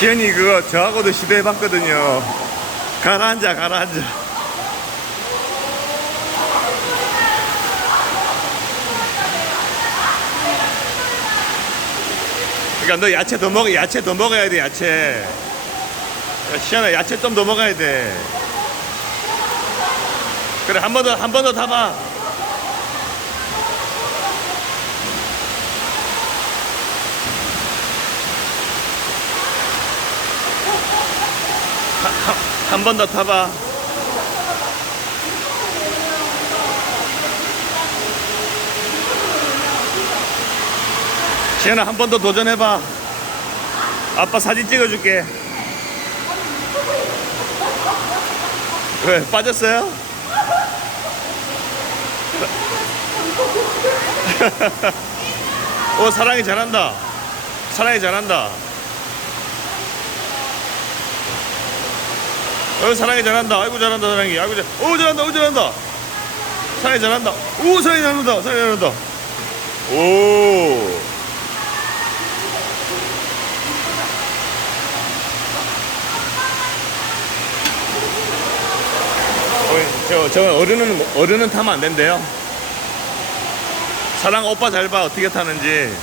시연이 그거 저하고도 시도해봤거든요. 가라앉아, 가라앉아. 그러니까 너 야채 더 먹어, 야채 더 먹어야 돼, 야채. 야, 시연아, 야채 좀 더 먹어야 돼. 그래, 한 번 더, 한 번 더 타봐. 한 번 더 타봐. 시연아, 한 번 더 도전해봐. 아빠 사진 찍어줄게. 왜, 빠졌어요? 오, 사랑이 잘한다. 사랑이 잘한다. 어, 사랑이 잘한다. 아이고 잘한다, 사랑이. 아이고 잘. 오, 잘한다. 오, 잘한다. 사랑이 잘한다. 오, 사랑이 잘한다. 사랑이 잘한다. 오. 어, 저, 저 어른은 어른은 타면 안 된대요. 사랑 오빠 잘 봐 어떻게 타는지.